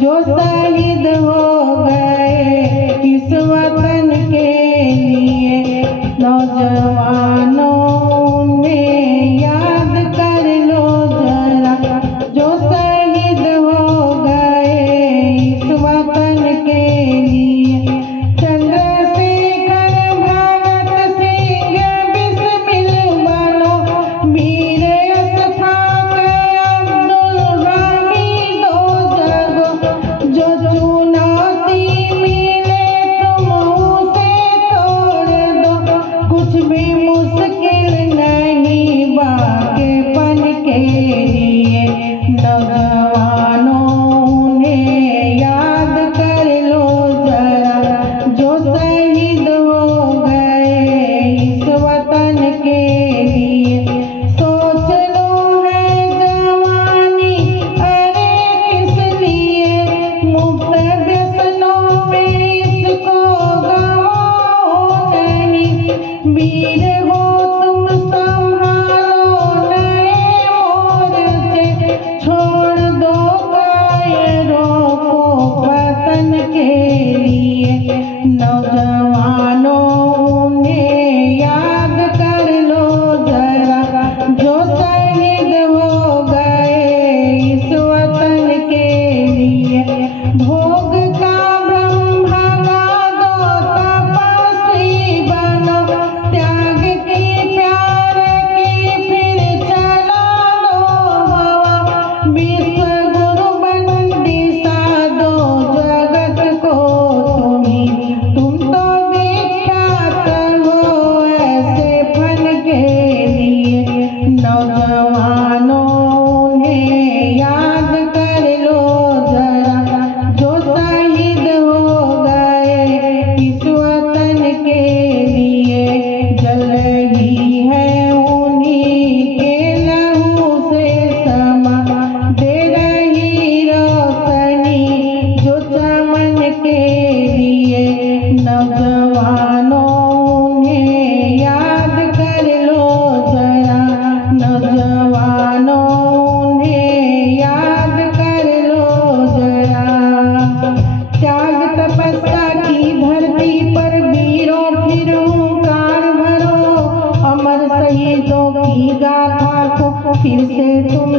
जो शहीद हो गए इस वतन के लिए। नौजवानों ने याद कर लो जरा, जो शहीद हो गए इस वतन के लिए। चंद्रशेखर भगत सिंह बिस्मिल बनो, वीर अशफाक अब्दुल हामिद जगो, जो चुनौती मिले तुम उसे तोड़ दो। कुछ भी मुश्किल नहीं बागेपन के लिए। नौजवानों ने याद कर लो जरा, जो शहीद हो गए इस वतन के लिए। सोच लो है जवानी अरे किस लिए, मुफ्त व्यसनों में इसको गवाओ नहीं। वीर हो तुम संभालो नए मोर्चे, छोड़ दो कायरों को वतन के लिए। नौजवानों ने याद कर लो जरा, जो शहीद हो गए इस वतन के लिए। भोग का ब्रह्मा गा दो तपस्वी बनो, त्याग की प्यार की फिर चला दो हवा। विश्व गुरु बंदिशा दो जगत को तुम्ही, तुम तो विख्यात हो ऐसे फन के लिए। नौजवानों ने याद कर लो जरा, जो शहीद हो गए इस वतन के लिए। जल रही है उन्हीं के लहू से समा, दे रही रोशनी जो चमन के लिए। नौजवानों ने याद कर लो जरा, नौजवानों ने याद कर लो जरा। त्याग तपस्या की धरती पर वीरों फिर हुंकार भरो, अमर शहीदों की गाथा को फिर से तुम